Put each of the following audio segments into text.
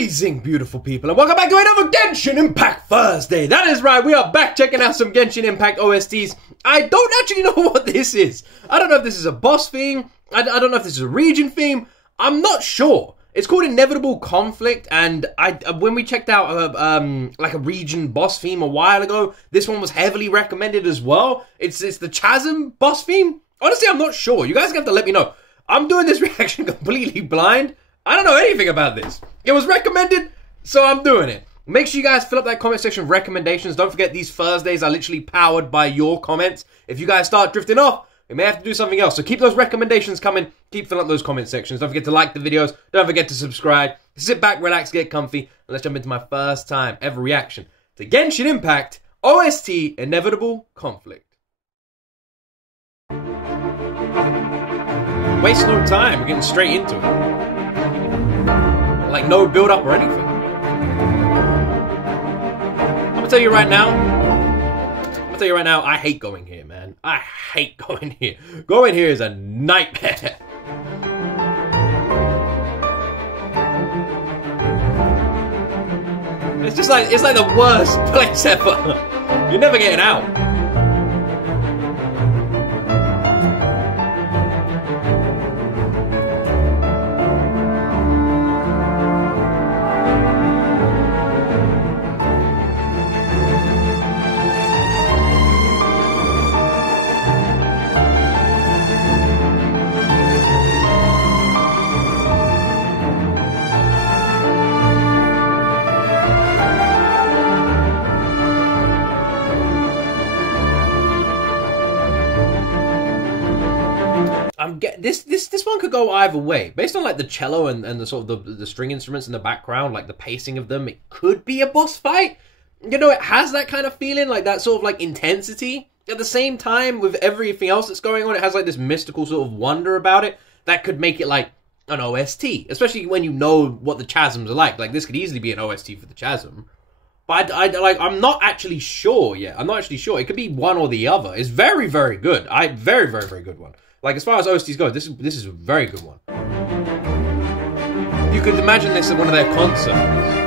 Amazing, beautiful people, and welcome back to another Genshin Impact Thursday. That is right, we are back checking out some Genshin Impact OSTs. I don't actually know what this is. I don't know if this is a boss theme. I don't know if this is a region theme. I'm not sure. It's called Inevitable Conflict, and when we checked out like a region boss theme a while ago, this one was heavily recommended as well. It's the Chasm boss theme. Honestly, I'm not sure. You guys have to let me know. I'm doing this reaction completely blind. I don't know anything about this. It was recommended, so I'm doing it. Make sure you guys fill up that comment section with recommendations. Don't forget, these Thursdays are literally powered by your comments. If you guys start drifting off, we may have to do something else. So keep those recommendations coming. Keep filling up those comment sections. Don't forget to like the videos. Don't forget to subscribe. Sit back, relax, get comfy. And let's jump into my first time ever reaction to Genshin Impact OST Inevitable Conflict. Waste no time. We're getting straight into it. Like no build up or anything. I'm gonna tell you right now, I hate going here, man. I hate going here. Going here is a nightmare. It's like the worst place ever. You're never getting out. This one could go either way. Based on like the cello and the sort of the string instruments in the background, like the pacing of them, it could be a boss fight. You know, it has that kind of feeling, like that sort of like intensity. At the same time, with everything else that's going on, it has like this mystical sort of wonder about it that could make it like an OST, especially when you know what the Chasms are like. Like this could easily be an OST for the Chasm. But I'm not actually sure yet. I'm not actually sure. It could be one or the other. It's very, very good. Very, very, very good one. Like, as far as OSTs go, this is a very good one. You could imagine this at one of their concerts.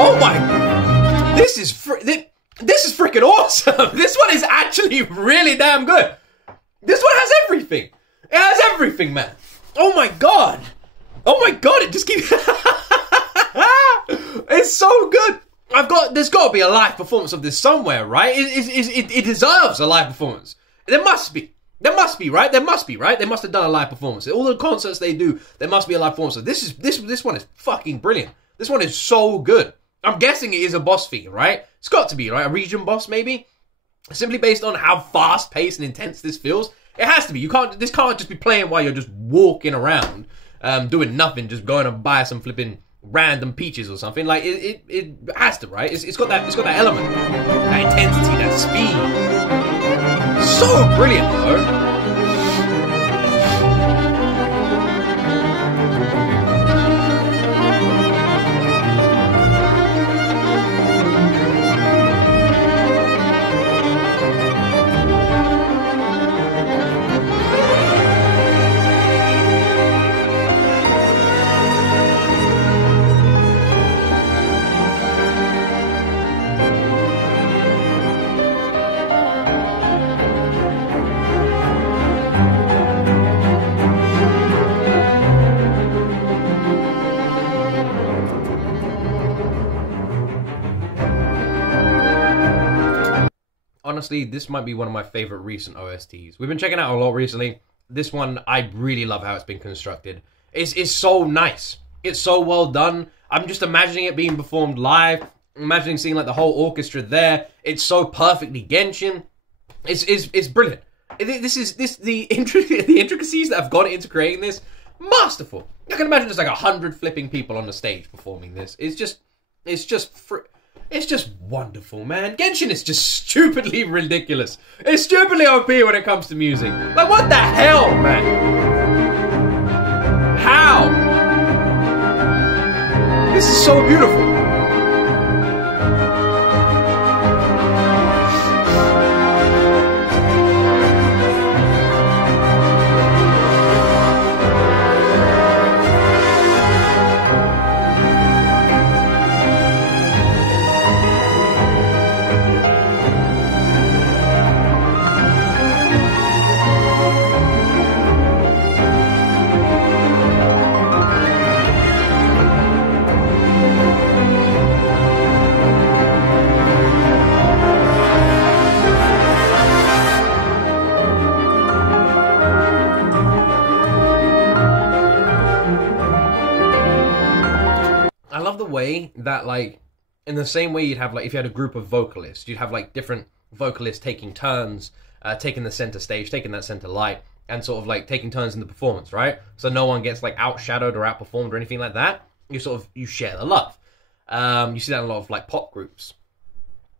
Oh my! This is freaking awesome. This one is actually really damn good. This one has everything. It has everything, man. Oh my god! Oh my god! It just keeps. It's so good. There's got to be a live performance of this somewhere, right? It deserves a live performance. There must be. There must be, right? There must be, right? They must have done a live performance. All the concerts they do, there must be a live performance. So this one is fucking brilliant. This one is so good. I'm guessing it is a boss theme, right? It's got to be, right? A region boss, maybe? Simply based on how fast-paced and intense this feels. It has to be. This can't just be playing while you're just walking around, doing nothing, just going to buy some flipping random peaches or something. Like, it has to, right? It's got that element. That intensity, that speed. So brilliant, though. honestly, this might be one of my favorite recent OSTs. We've been checking out a lot recently. This one, I really love how it's been constructed. It's so nice. It's so well done. I'm just imagining it being performed live. Imagining seeing like the whole orchestra there. It's so perfectly Genshin. It's brilliant. The intricacies that have gone into creating this, masterful. I can imagine there's like 100 flipping people on the stage performing this. It's just wonderful, man. Genshin is just stupidly ridiculous. It's stupidly OP when it comes to music. Like, what the hell, man? How? This is so beautiful. I love the way that, like, in the same way you'd have, like, if you had a group of vocalists, you'd have, like, different vocalists taking turns, taking the center stage, taking that center light, and sort of, like, taking turns in the performance, right? So no one gets, like, outshadowed or outperformed or anything like that. You share the love. You see that in a lot of, like, pop groups.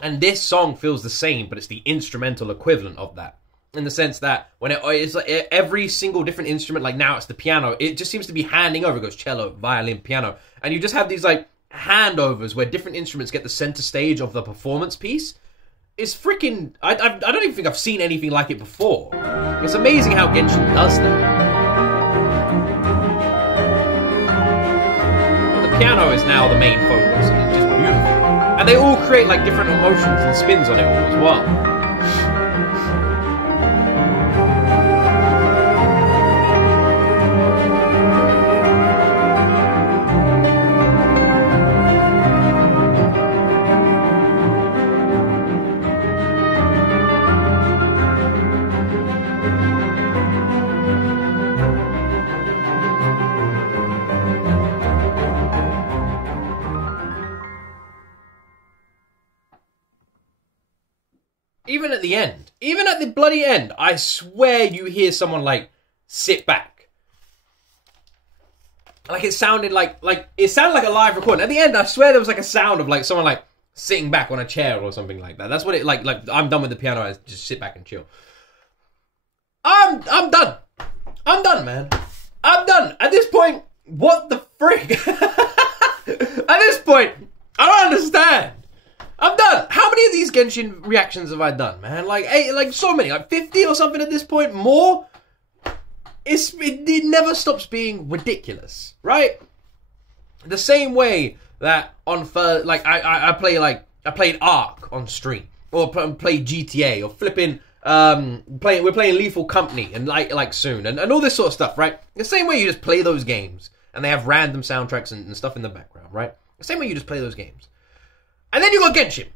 And this song feels the same, but it's the instrumental equivalent of that. In the sense that when it's like every single different instrument, like now it's the piano, it just seems to be handing over. It goes cello, violin, piano. And you just have these like handovers where different instruments get the center stage of the performance piece. It's freaking... I don't even think I've seen anything like it before. It's amazing how Genshin does that. But the piano is now the main focus, and it's just beautiful. And they all create like different emotions and spins on it all as well. Even at the end, even at the bloody end, I swear you hear someone like sit back. Like it sounded like it sounded like a live recording. At the end, I swear there was like a sound of like someone like sitting back on a chair or something like that. That's what it like I'm done with the piano. I just sit back and chill. I'm done. I'm done, man. I'm done. At this point, what the frick? At this point, I don't understand. I'm done. How many of these Genshin reactions have I done, man? Like, so many. Like 50 or something at this point? More? It never stops being ridiculous, right? The same way that on like I played Ark on stream, or played GTA, or flipping we're playing Lethal Company and like soon, and all this sort of stuff, right? The same way you just play those games and they have random soundtracks and stuff in the background, right? The same way you just play those games. And then you got Genshin.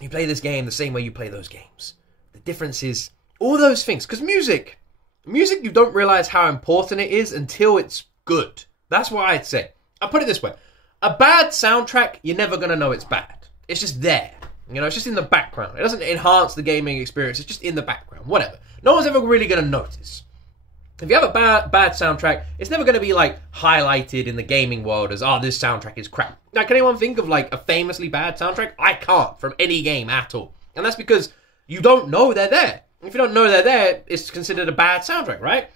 You play this game the same way you play those games. The difference is all those things. Because music, you don't realize how important it is until it's good. That's what I'd say. I'll put it this way. A bad soundtrack, you're never going to know it's bad. It's just there. You know, it's just in the background. It doesn't enhance the gaming experience. It's just in the background. Whatever. No one's ever really going to notice. If you have a bad soundtrack, it's never going to be, like, highlighted in the gaming world as, oh, this soundtrack is crap. Now, can anyone think of, like, a famously bad soundtrack? I can't, from any game at all. And that's because you don't know they're there. If you don't know they're there, it's considered a bad soundtrack, right?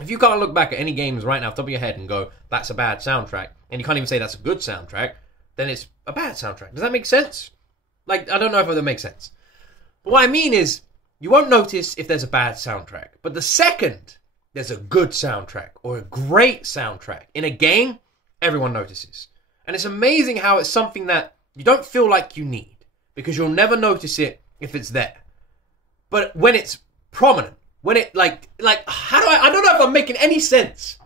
If you can't look back at any games right now off the top of your head and go, that's a bad soundtrack, and you can't even say that's a good soundtrack, then it's a bad soundtrack. Does that make sense? Like, I don't know if that makes sense. But what I mean is, you won't notice if there's a bad soundtrack. But the second there's a good soundtrack or a great soundtrack in a game, everyone notices. And it's amazing how it's something that you don't feel like you need, because you'll never notice it if it's there. But when it's prominent, when it like how do I don't know if I'm making any sense.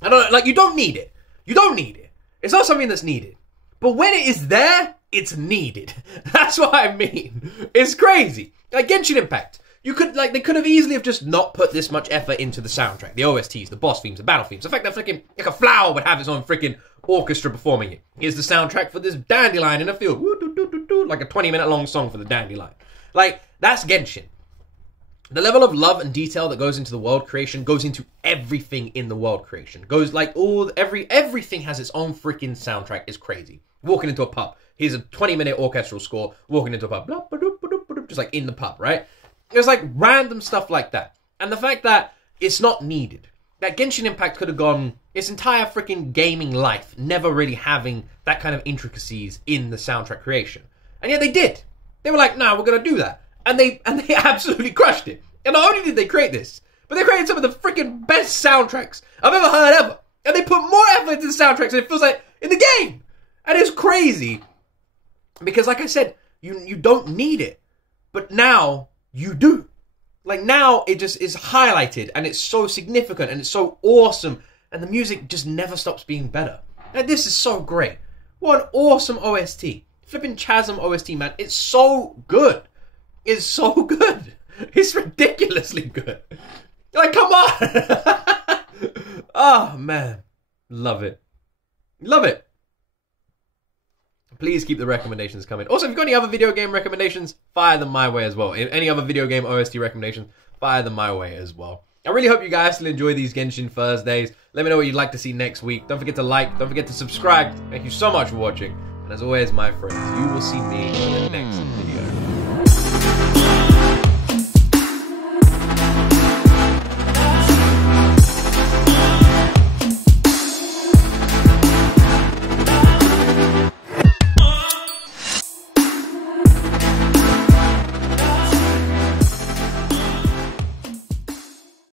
I don't like, you don't need it. You don't need it. It's not something that's needed. But when it is there, it's needed. That's what I mean. It's crazy. Like Genshin Impact. You could, like, they could have easily have just not put this much effort into the soundtrack. The OSTs, the boss themes, the battle themes. The fact that freaking, like, a flower would have its own freaking orchestra performing it. Here's the soundtrack for this dandelion in a field. Woo, doo, doo, doo, doo, like a 20-minute long song for the dandelion. Like, that's Genshin. The level of love and detail that goes into the world creation goes into everything in the world creation. Goes, like, everything has its own freaking soundtrack. It's crazy. Walking into a pub. Here's a 20-minute orchestral score. Walking into a pub. Blah, ba, doo, ba, doo, ba, doo, just like in the pub, right? There's like random stuff like that. And the fact that it's not needed. That Genshin Impact could have gone its entire freaking gaming life never really having that kind of intricacies in the soundtrack creation. And yet they did. They were like, nah, we're going to do that. And they absolutely crushed it. And not only did they create this, but they created some of the freaking best soundtracks I've ever heard ever. And they put more effort into the soundtracks than it feels like in the game. And it's crazy. Because like I said, you don't need it. But now you do. Like, now it just is highlighted and it's so significant and it's so awesome and the music just never stops being better. And this is so great. What an awesome OST. Flipping Chasm OST, man. It's so good. It's so good. It's ridiculously good. Like, come on. Oh, man. Love it. Love it. Please keep the recommendations coming. Also, if you've got any other video game recommendations, fire them my way as well. Any other video game OST recommendations, fire them my way as well. I really hope you guys still enjoy these Genshin Thursdays. Let me know what you'd like to see next week. Don't forget to like. Don't forget to subscribe. Thank you so much for watching. And as always, my friends, you will see me in the next video.